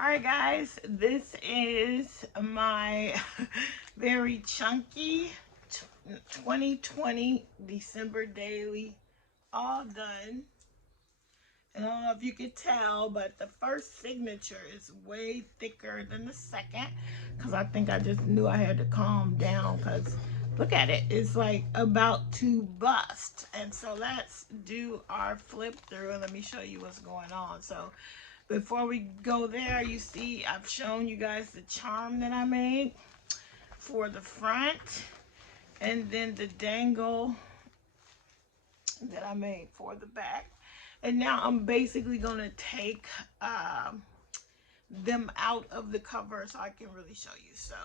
All right, guys, this is my very chunky 2020 December daily, all done. And I don't know if you could tell, but the first signature is way thicker than the second because I think I just knew I had to calm down because look at it, it's like about to bust. And so let's do our flip through and let me show you what's going on. So before we go there, you see I've shown you guys the charm that I made for the front and then the dangle that I made for the back. And now I'm basically going to take them out of the cover so I can really show you. So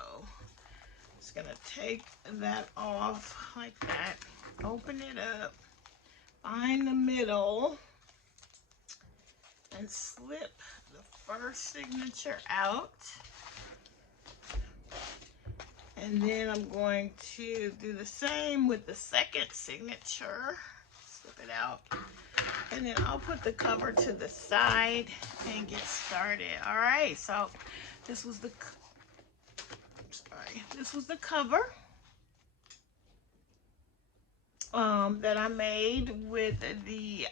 just going to take that off like that. Open it up. Find the middle. And slip the first signature out. And then I'm going to do the same with the second signature. Slip it out. And then I'll put the cover to the side and get started. All right, so this was the cover that I made with the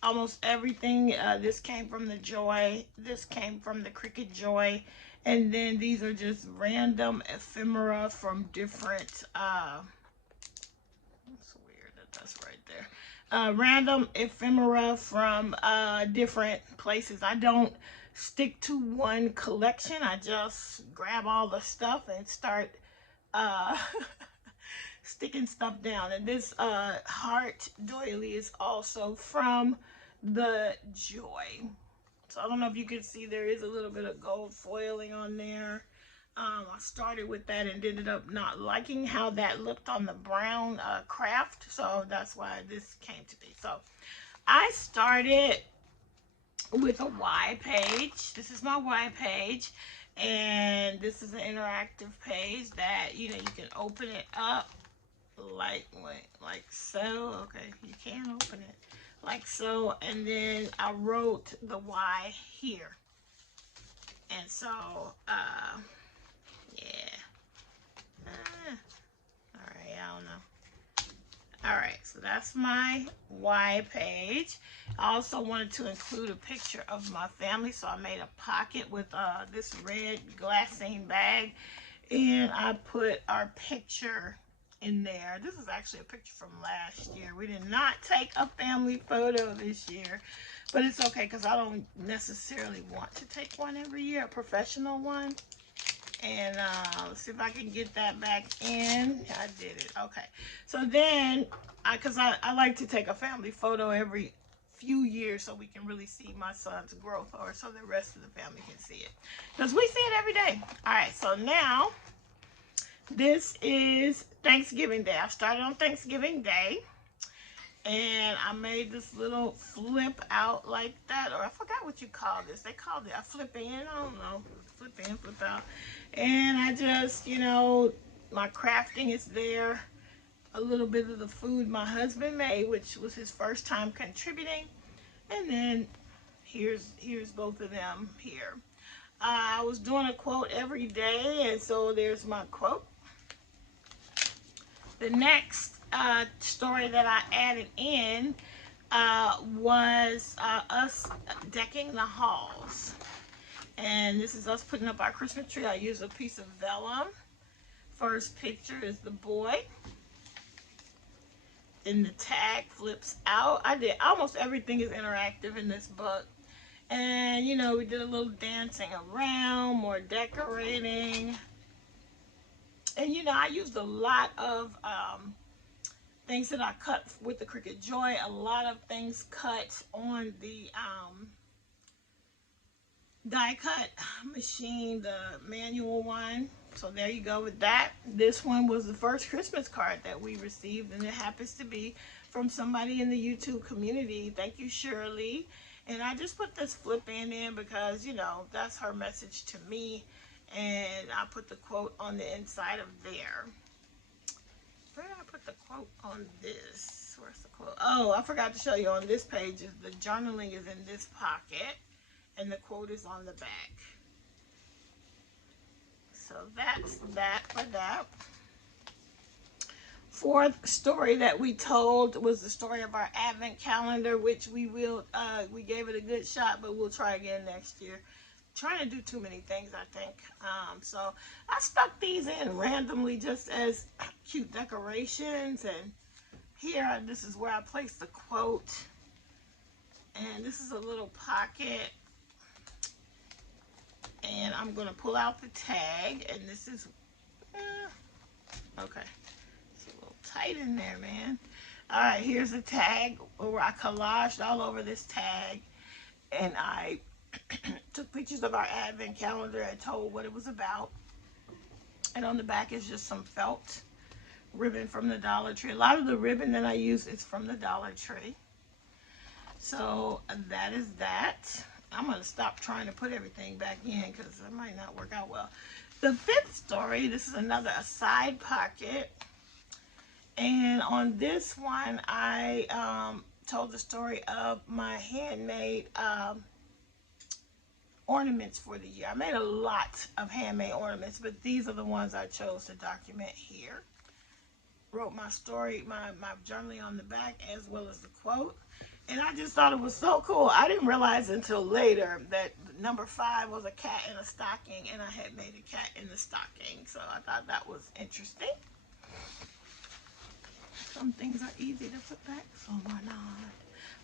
almost everything. This came from the Joy. This came from the Cricut Joy. And then these are just random ephemera from different, that's weird that that's right there. Random ephemera from different places. I don't stick to one collection. I just grab all the stuff and start uh, sticking stuff down. And this heart doily is also from the Joy. So I don't know if you can see there is a little bit of gold foiling on there. I started with that and ended up not liking how that looked on the brown craft. So that's why this came to be. So I started with a Y page. This is my Y page. And this is an interactive page that, you can open it up like so. Okay, you can open it like so, and then I wrote the Y here. And so yeah, all right, I don't know. All right, so that's my Y page. I also wanted to include a picture of my family, so I made a pocket with this red glassine bag, and I put our picture in there. This is actually a picture from last year. We did not take a family photo this year, but it's okay because I don't necessarily want to take one every year, a professional one. And let's see if I can get that back in. I did it. Okay. So then, because I like to take a family photo every few years so we can really see my son's growth, or so the rest of the family can see it. Because we see it every day. All right. So now, this is Thanksgiving Day. I started on Thanksgiving Day. And I made this little flip out like that. Or I forgot what you call this. They called it a flip in. I don't know. Flip in, flip out. And I just, my crafting is there. A little bit of the food my husband made, which was his first time contributing. And then here's both of them here. I was doing a quote every day, and so there's my quote. The next story that I added in was us decking the halls. And this is us putting up our Christmas tree. I use a piece of vellum. First picture is the boy. Then the tag flips out. I did almost everything is interactive in this book. And, we did a little dancing around, more decorating. And, I used a lot of things that I cut with the Cricut Joy. A lot of things cut on the die cut machine, the manual one. So there you go with that. This one was the first Christmas card that we received, and it happens to be from somebody in the YouTube community. Thank you, Shirley. And I just put this flip in because, that's her message to me. And I put the quote on the inside of there. Where did I put the quote on this? Where's the quote? Oh, I forgot to show you on this page. The journaling is in this pocket. and the quote is on the back. So that's that for that. Fourth story that we told was the story of our advent calendar, which we gave it a good shot, but we'll try again next year. Trying to do too many things, I think. So I stuck these in randomly just as cute decorations, and here, this is where I placed the quote, and this is a little pocket, and I'm going to pull out the tag, and this is, okay, it's a little tight in there, man. All right, here's the tag where I collaged all over this tag, and I took pictures of our advent calendar and told what it was about. And on the back is just some felt ribbon from the Dollar Tree. A lot of the ribbon that I use is from the Dollar Tree. So that is that. I'm going to stop trying to put everything back in because it might not work out well. The fifth story, this is another side pocket. And on this one, I told the story of my handmade ornaments for the year. I made a lot of handmade ornaments, but these are the ones I chose to document here. Wrote my story, my journaling on the back, as well as the quote. And I just thought it was so cool. I didn't realize until later that number 5 was a cat in a stocking, and I had made a cat in the stocking. So I thought that was interesting. Some things are easy to put back, some are not.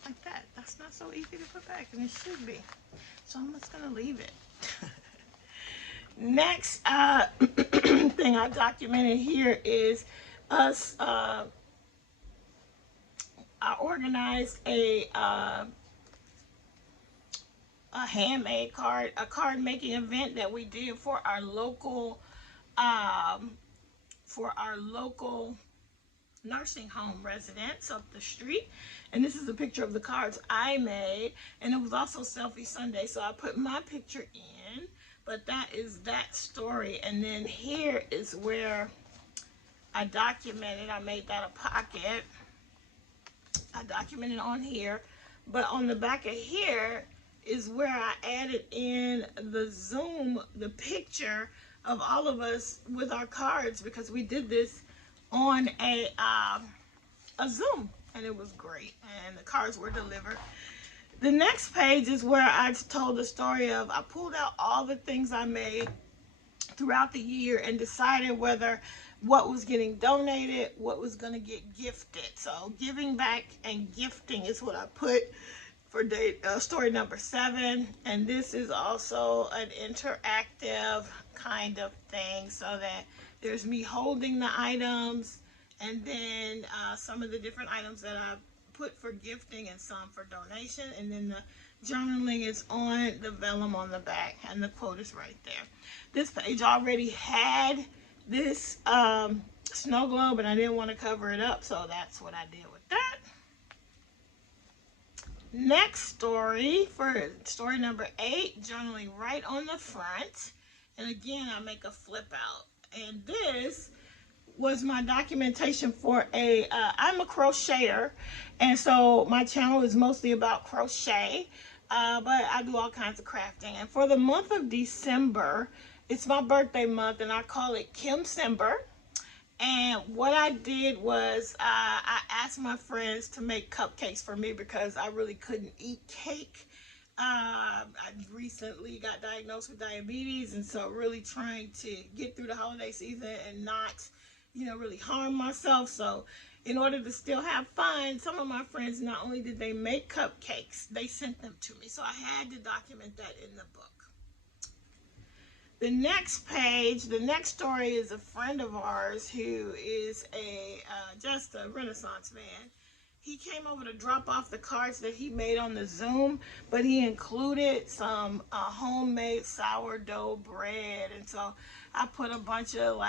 Like that. That's not so easy to put back, and it should be. So I'm just going to leave it. Next thing I documented here is us. I organized a handmade a card making event that we did for our local nursing home residents up the street. And this is a picture of the cards I made, and it was also Selfie Sunday, so I put my picture in. But that is that story. And then here is where I documented. I made that a pocket. I documented on here, but on the back of here is where I added in the Zoom, the picture of all of us with our cards, because we did this on a Zoom, and it was great, and the cards were delivered. The next page is where I told the story of, I pulled out all the things I made throughout the year and decided whether what was getting donated, what was going to get gifted. So giving back and gifting is what I put for story number 7. And this is also an interactive kind of thing, so that there's me holding the items, and then some of the different items that I put for gifting and some for donation. And then the journaling is on the vellum on the back, and the quote is right there. This page already had this snow globe, and I didn't want to cover it up, so that's what I did with that. Next story, for story number 8, journaling right on the front. And again, I make a flip out. And this was my documentation for I'm a crocheter, and so my channel is mostly about crochet, but I do all kinds of crafting. And for the month of December, it's my birthday month, and I call it Kimcember. And what I did was I asked my friends to make cupcakes for me because I really couldn't eat cake. I recently got diagnosed with diabetes, and so really trying to get through the holiday season and not, really harm myself. So in order to still have fun, some of my friends, not only did they make cupcakes, they sent them to me. So I had to document that in the book. The next page, the next story is a friend of ours who is just a Renaissance man. He came over to drop off the cards that he made on the Zoom, but he included some homemade sourdough bread. And so I put a bunch of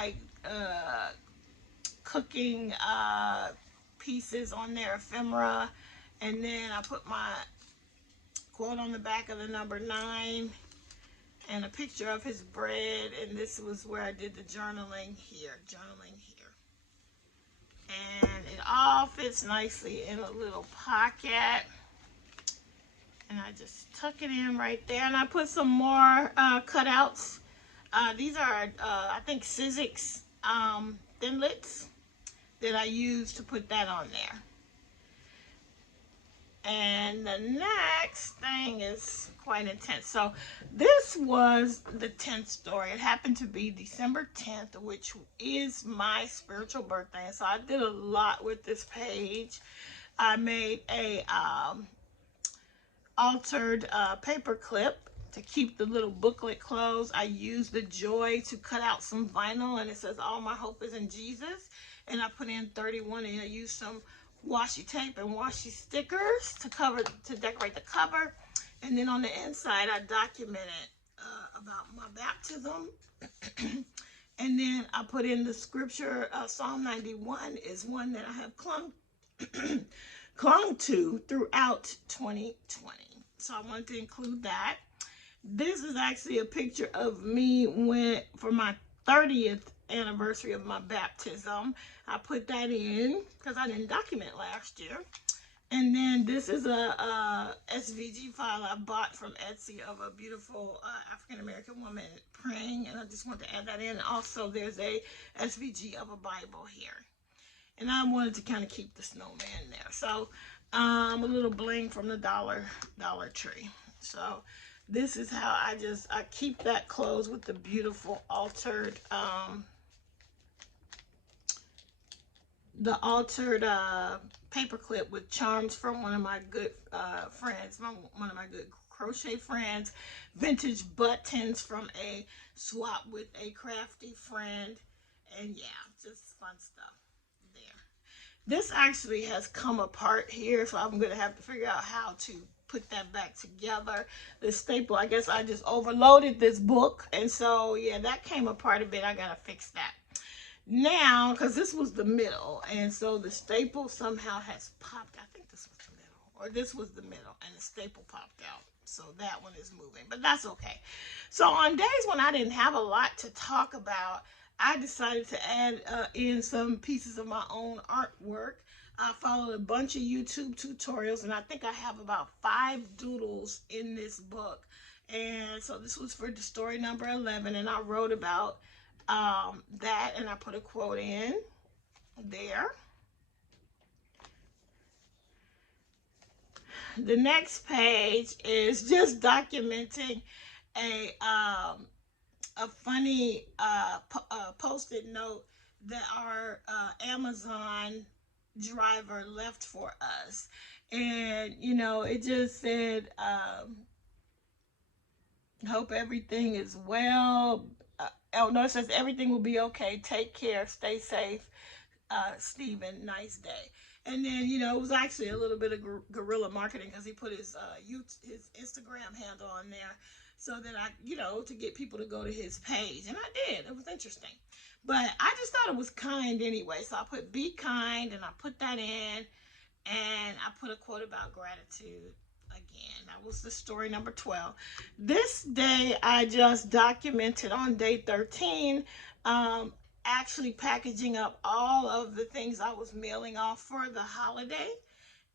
cooking pieces on their ephemera, and then I put my quote on the back of the number 9 and a picture of his bread. And this was where I did the journaling here. And it all fits nicely in a little pocket. And I just tuck it in right there. And I put some more cutouts. These are, I think, Sizzix Thinlits that I use to put that on there. And the next thing is quite intense. So this was the 10th story. It happened to be December 10th, which is my spiritual birthday. So I did a lot with this page. I made a altered paper clip to keep the little booklet closed. I used the joy to cut out some vinyl, and it says all my hope is in Jesus. And I put in 31, and I used some washi tape and washi stickers to decorate the cover. And then on the inside, I documented about my baptism. And then I put in the scripture. Psalm 91 is one that I have clung to throughout 2020. So I wanted to include that. This is actually a picture of me for my 30th anniversary of my baptism. I put that in because I didn't document last year. And then this is a SVG file I bought from Etsy of a beautiful African-American woman praying, and I just want to add that in. Also, there's a SVG of a Bible here. And I wanted to kind of keep the snowman there. So a little bling from the Dollar Tree. So this is how I keep that closed with the beautiful altered paper clip with charms from one of my good friends, one of my good crochet friends, vintage buttons from a swap with a crafty friend, and yeah, just fun stuff there. This actually has come apart here, so I'm going to have to figure out how to put that back together. The staple, I guess I just overloaded this book, and so yeah, that came apart a bit. I got to fix that. Now, because this was the middle, and so the staple somehow has popped. I think this was the middle, or this was the middle, and the staple popped out. So that one is moving, but that's okay. So on days when I didn't have a lot to talk about, I decided to add in some pieces of my own artwork. I followed a bunch of YouTube tutorials, and I think I have about 5 doodles in this book. And so this was for the story number 11, and I wrote about that, and I put a quote in there. The next page is just documenting a funny post-it note that our Amazon driver left for us, and you know, it just said hope everything is well. Oh no, it says everything will be okay. Take care. Stay safe. Stephen, nice day. And then, you know, it was actually a little bit of guerrilla marketing because he put his Instagram handle on there so that I, you know, to get people to go to his page. And I did. It was interesting. But I just thought it was kind anyway. So I put be kind, and I put that in. And I put a quote about gratitude. Again, that was the story number 12. This day I just documented on day 13, actually packaging up all of the things I was mailing off for the holiday.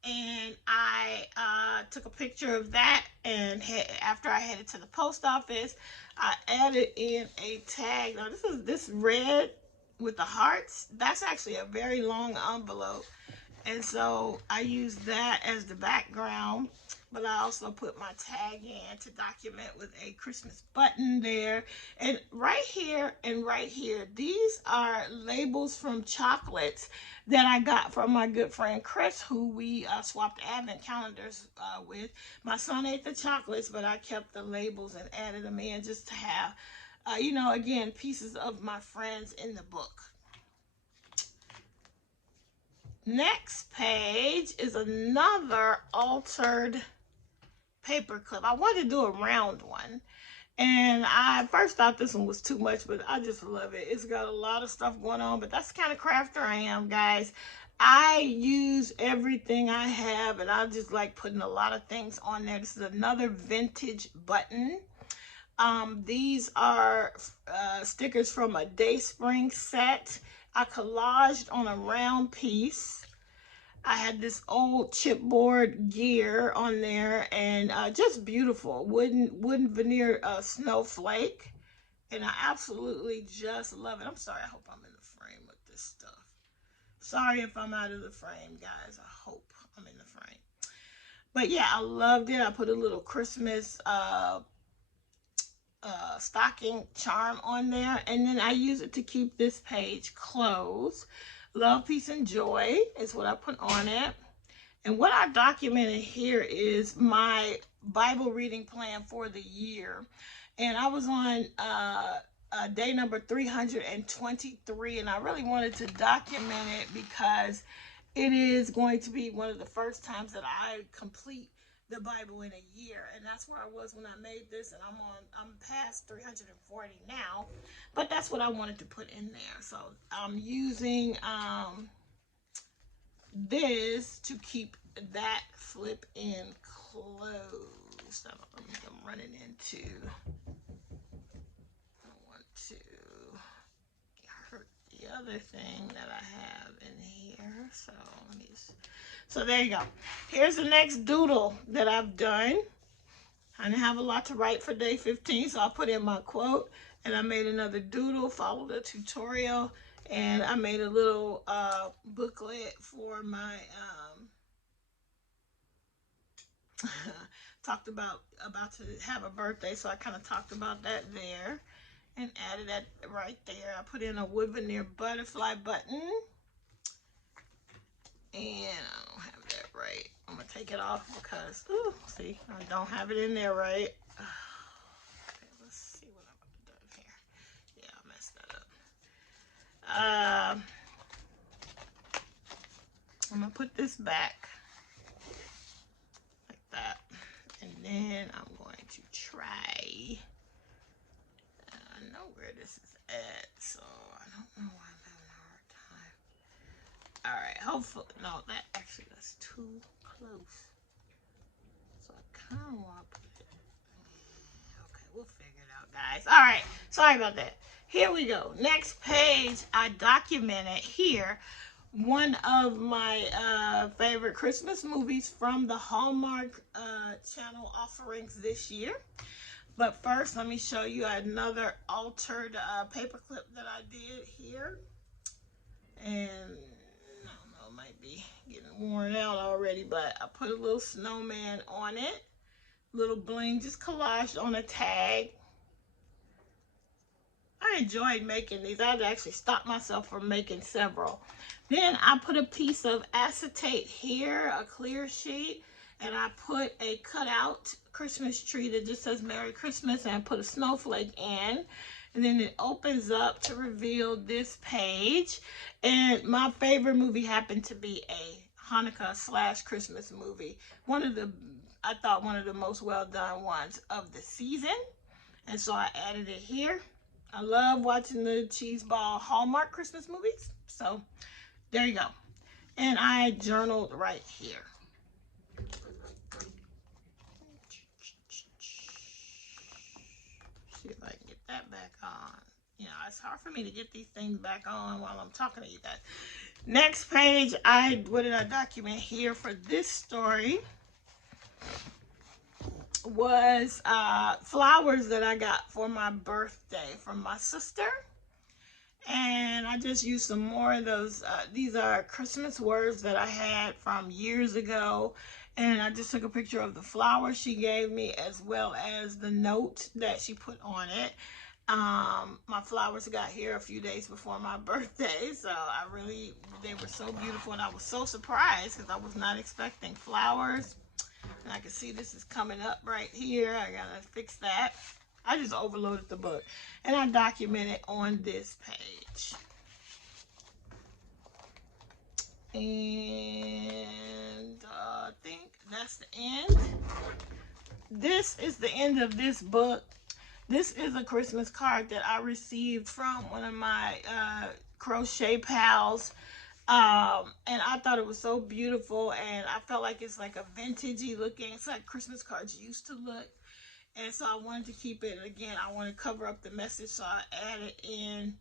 And I took a picture of that, and after I headed to the post office, I added in a tag. Now this red with the hearts. That's actually a very long envelope. And so I use that as the background, but I also put my tag in to document with a Christmas button there. And right here and right here, these are labels from chocolates that I got from my good friend Chris, who we swapped advent calendars with. My son ate the chocolates, but I kept the labels and added them in just to have, you know, again, pieces of my friends in the book. Next page is another altered paper clip. I wanted to do a round one, and I first thought this one was too much, but I just love it. It's got a lot of stuff going on, but that's the kind of crafter I am, guys. I use everything I have, and I just like putting a lot of things on there. This is another vintage button. These are stickers from a Dayspring set. I collaged on a round piece. I had this old chipboard gear on there, and just beautiful wooden veneer snowflake, and I absolutely just love it. I'm sorry. I hope I'm in the frame with this stuff. Sorry if I'm out of the frame, guys. I hope I'm in the frame. But yeah, I loved it. I put a little Christmas stocking charm on there, and then I use it to keep this page closed. Love, peace, and joy is what I put on it. And what I documented here is my Bible reading plan for the year. And I was on day number 323, and I really wanted to document it because it is going to be one of the first times that I complete the Bible in a year, and that's where I was when I made this, and I'm past 340 now, but that's what I wanted to put in there. So I'm using this to keep that flip in closed. I'm running into. I want to hurt the other thing that I have in here. So there you go. Here's the next doodle that I've done. I didn't have a lot to write for day 15, so I put in my quote, and I made another doodle, followed a tutorial, and I made a little booklet for my talked about to have a birthday, so I kind of talked about that there and added that right there. I put in a wood veneer butterfly button, and I don't have that right. I'm gonna take it off because, ooh, see, I don't have it in there right. Okay, let's see what I've done here. Yeah, I messed that up. I'm gonna put this back like that, and then I'm going to try. I know where this is at, so I don't know why I'm having a hard time. All right, hopefully, no, that's too close. So I kind of want to put it. Okay, we'll figure it out, guys. All right, sorry about that. Here we go. Next page, I documented here one of my favorite Christmas movies from the Hallmark Channel offerings this year. But first, let me show you another altered paperclip that I did here. And I don't know, it might be getting worn out already, but I put a little snowman on it. Little bling, just collaged on a tag. I enjoyed making these. I had to actually stop myself from making several. Then I put a piece of acetate here, a clear sheet, and I put a cutout Christmas tree that just says Merry Christmas, and I put a snowflake in. And then it opens up to reveal this page. And my favorite movie happened to be a Hanukkah / Christmas movie. I thought one of the most well done ones of the season. And so I added it here. I love watching the cheese ball Hallmark Christmas movies. So there you go. And I journaled right here. See if I can get that back on. You know, it's hard for me to get these things back on while I'm talking to you guys. Next page, what did I document here for this story? Was flowers that I got for my birthday from my sister. And I just used some more of those. These are Christmas words that I had from years ago. And I just took a picture of the flowers she gave me as well as the note that she put on it. My flowers got here a few days before my birthday. So they were so beautiful. And I was so surprised because I was not expecting flowers. And I can see this is coming up right here. I gotta fix that. I just overloaded the book. And I documented on this page. And I think that's the end. This is the end of this book. This is a Christmas card that I received from one of my crochet pals. And I thought it was so beautiful, and I felt like it's like a vintagey looking. It's like Christmas cards used to look. And so I wanted to keep it. Again, I want to cover up the message, so I added in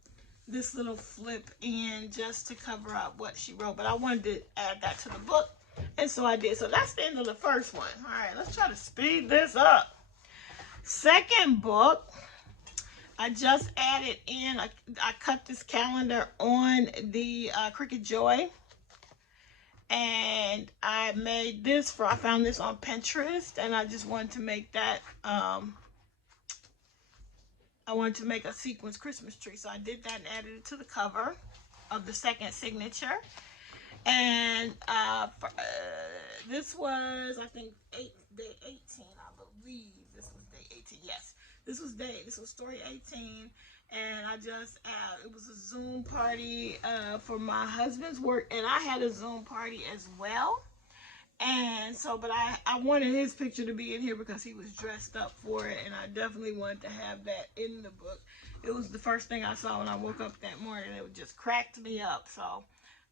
this little flip in just to cover up what she wrote. But I wanted to add that to the book, and so I did. So that's the end of the first one. All right, let's try to speed this up. Second book, I just added in, I cut this calendar on the Cricut Joy. And I made this I found this on Pinterest, and I just wanted to make that, I wanted to make a sequence Christmas tree. So I did that and added it to the cover of the second signature. And this was, I think, day 18, I believe. This was day 18, yes. This was story 18. And I just, it was a Zoom party for my husband's work, and I had a Zoom party as well. And so, but I wanted his picture to be in here because he was dressed up for it, and I definitely wanted to have that in the book. It was the first thing I saw when I woke up that morning. It just cracked me up. So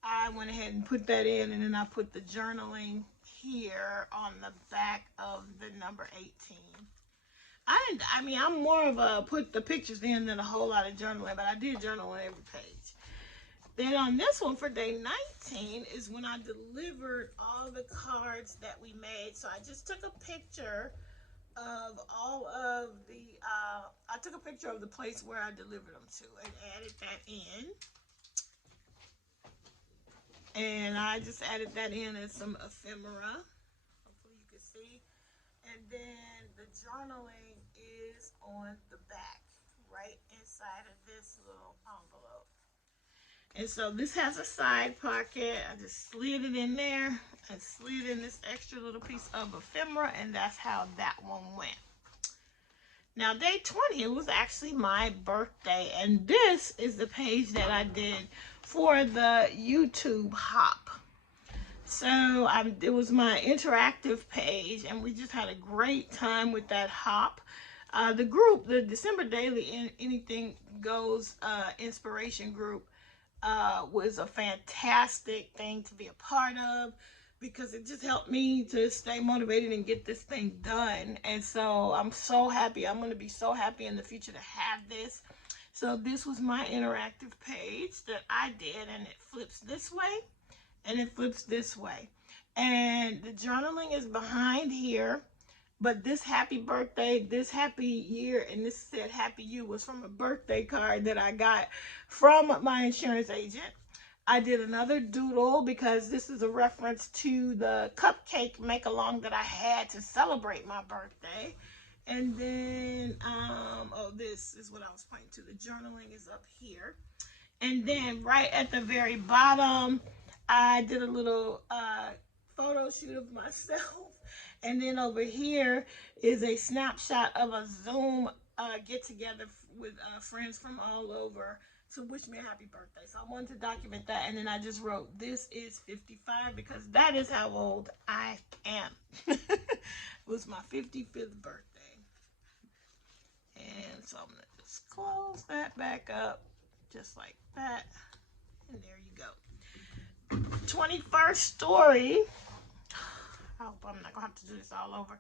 I went ahead and put that in, and then I put the journaling here on the back of the number 18. I mean, I'm more of a put the pictures in than a whole lot of journaling, but I did journal on every page. Then on this one for day 19 is when I delivered all the cards that we made. So I just took a picture of all of the, I took a picture of the place where I delivered them to and added that in. And I just added that in as some ephemera. Hopefully you can see. And then the journaling is on the back, right inside of this little envelope. And so this has a side pocket. I just slid it in there. I slid in this extra little piece of ephemera, and that's how that one went. Now, day 20, it was actually my birthday, and this is the page that I did for the YouTube hop. So it was my interactive page, and we just had a great time with that hop. The group, the December Daily Anything Goes Inspiration Group, was a fantastic thing to be a part of because it just helped me to stay motivated and get this thing done. And so I'm so happy. I'm going to be so happy in the future to have this. So this was my interactive page that I did, and it flips this way and it flips this way. And the journaling is behind here. But this happy birthday, this happy year, and this said happy you was from a birthday card that I got from my insurance agent. I did another doodle because this is a reference to the cupcake make-along that I had to celebrate my birthday. And then, oh, this is what I was pointing to. The journaling is up here. And then right at the very bottom, I did a little photo shoot of myself. And then over here is a snapshot of a Zoom get-together with friends from all over to wish me a happy birthday. So I wanted to document that. And then I just wrote, this is 55, because that is how old I am. It was my 55th birthday. And so I'm going to just close that back up just like that. And there you go. 21st story. I hope I'm not going to have to do this all over.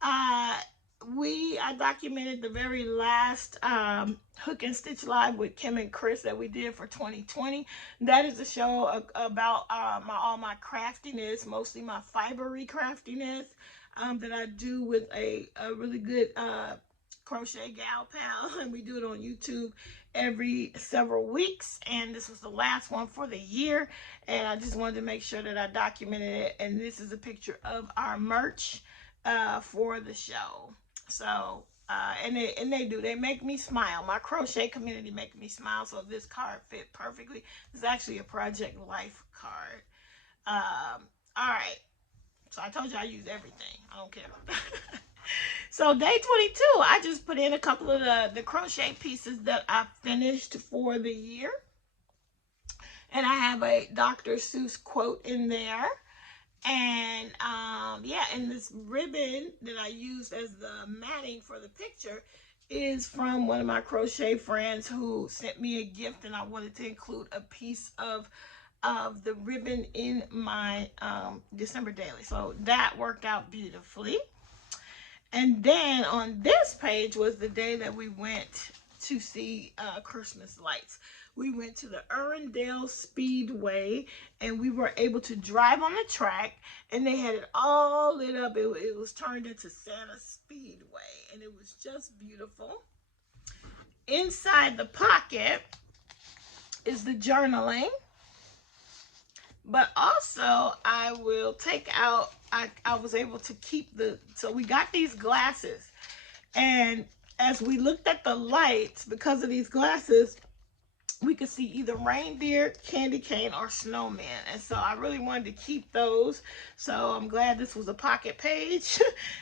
I documented the very last Hook and Stitch Live with Kim and Chris that we did for 2020. That is a show about all my craftiness, mostly my fibery craftiness that I do with a really good crochet gal pal, and we do it on YouTube every several weeks, and this was the last one for the year, and I just wanted to make sure that I documented it. And this is a picture of our merch for the show. So and they make me smile. My crochet community make me smile, so this card fit perfectly. It's actually a Project Life card. All right, so I told you I use everything. I don't care. So day 22, I just put in a couple of the crochet pieces that I finished for the year. And I have a Dr. Seuss quote in there. And yeah, and this ribbon that I used as the matting for the picture is from one of my crochet friends who sent me a gift, and I wanted to include a piece of the ribbon in my December Daily. So that worked out beautifully. And then on this page was the day that we went to see Christmas lights. We went to the Urandale Speedway, and we were able to drive on the track, and they had it all lit up. It was turned into Santa Speedway, and it was just beautiful. Inside the pocket is the journaling, but also I will take out, I was able to keep so we got these glasses, and as we looked at the lights, because of these glasses, we could see either reindeer, candy cane, or snowman. And so I really wanted to keep those. So I'm glad this was a pocket page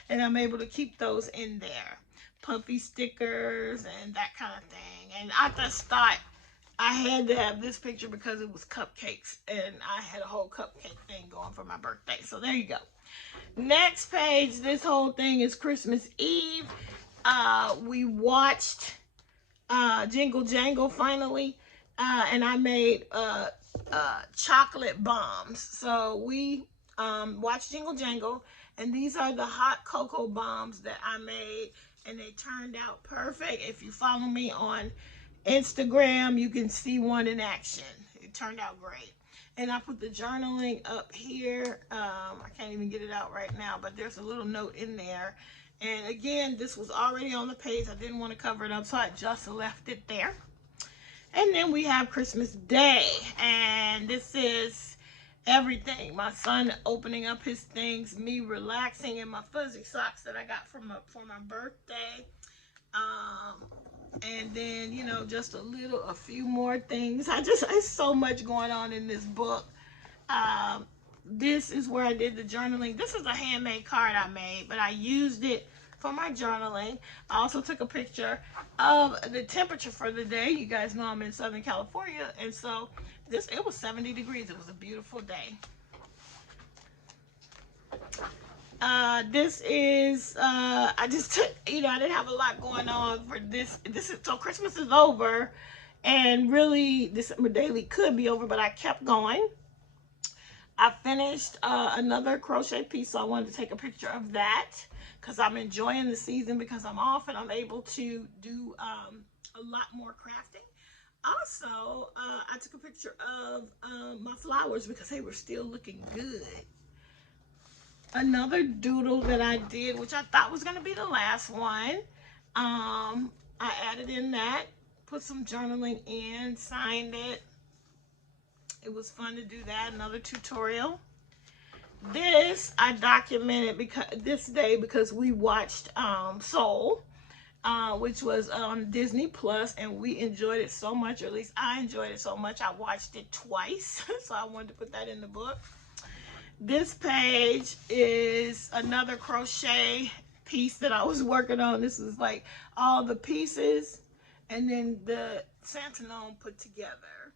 and I'm able to keep those in there. Puffy stickers and that kind of thing. And I just thought I had to have this picture because it was cupcakes. And I had a whole cupcake thing going for my birthday. So there you go. Next page, this whole thing is Christmas Eve. We watched Jingle Jangle finally. And I made chocolate bombs. So we watched Jingle Jangle, and these are the hot cocoa bombs that I made, and they turned out perfect. If you follow me on Instagram, you can see one in action. It turned out great. And I put the journaling up here. I can't even get it out right now, but there's a little note in there. And again, this was already on the page. I didn't want to cover it up, so I just left it there. And then we have Christmas Day, and this is everything. My son opening up his things, me relaxing in my fuzzy socks that I got for my birthday. And then, you know, just a few more things. It's so much going on in this book. This is where I did the journaling. This is a handmade card I made, but I used it for my journaling. I also took a picture of the temperature for the day. You guys know I'm in Southern California, and so it was 70 degrees. It was a beautiful day. This is I just took, I didn't have a lot going on for this. So Christmas is over, and really December daily could be over, but I kept going. I finished another crochet piece, so I wanted to take a picture of that because I'm enjoying the season because I'm off and I'm able to do a lot more crafting. Also, I took a picture of my flowers because they were still looking good. Another doodle that I did, which I thought was going to be the last one, I added in that, put some journaling in, signed it. It was fun to do that. Another tutorial. This I documented this day because we watched Soul, which was on Disney Plus, and we enjoyed it so much, or at least I enjoyed it so much, I watched it twice. So I wanted to put that in the book. This page is another crochet piece that I was working on. This is like all the pieces and then the Santa gnome put together.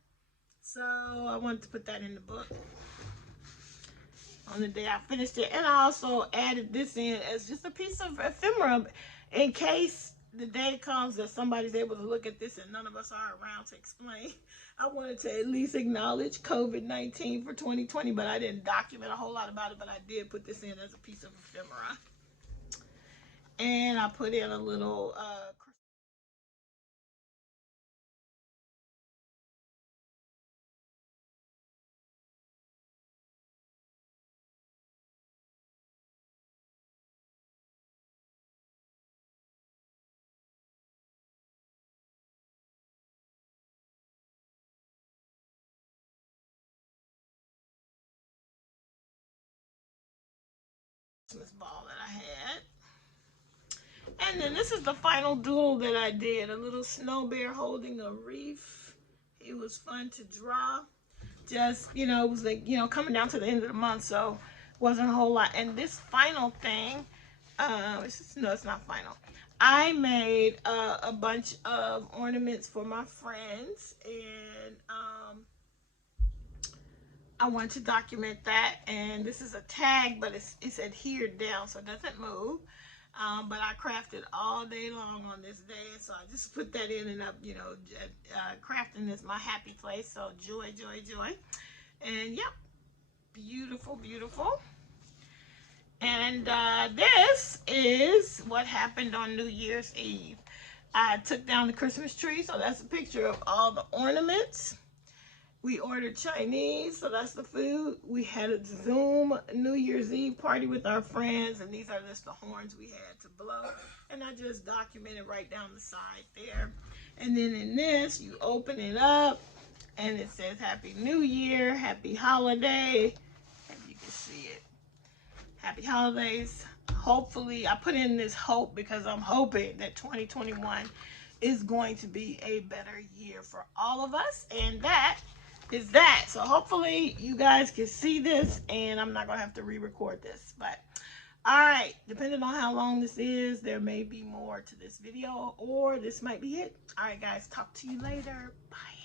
So I wanted to put that in the book on the day I finished it. And I also added this in as just a piece of ephemera in case the day comes that somebody's able to look at this and none of us are around to explain. I wanted to at least acknowledge COVID-19 for 2020, but I didn't document a whole lot about it, but I did put this in as a piece of ephemera. And I put in a little Christmas ball that I had. And then this is the final doodle that I did. A little snow bear holding a wreath. It was fun to draw. Just, it was like, coming down to the end of the month, so wasn't a whole lot. And this final thing, it's not final. I made a bunch of ornaments for my friends, and I want to document that. And this is a tag, but it's adhered down, so it doesn't move. But I crafted all day long on this day, and so I just put that in, and crafting is my happy place. So joy, joy, joy, and yep, beautiful, beautiful. And this is what happened on New Year's Eve. I took down the Christmas tree, so that's a picture of all the ornaments. We ordered Chinese, so that's the food. We had a Zoom New Year's Eve party with our friends, and these are just the horns we had to blow. And I just documented right down the side there. And then in this, you open it up, and it says Happy New Year, Happy Holiday. If you can see it. Happy Holidays. Hopefully, I put in this hope because I'm hoping that 2021 is going to be a better year for all of us. And that is that. So hopefully you guys can see this and I'm not going to have to re-record this. But all right, depending on how long this is, there may be more to this video or this might be it. All right, guys, talk to you later. Bye.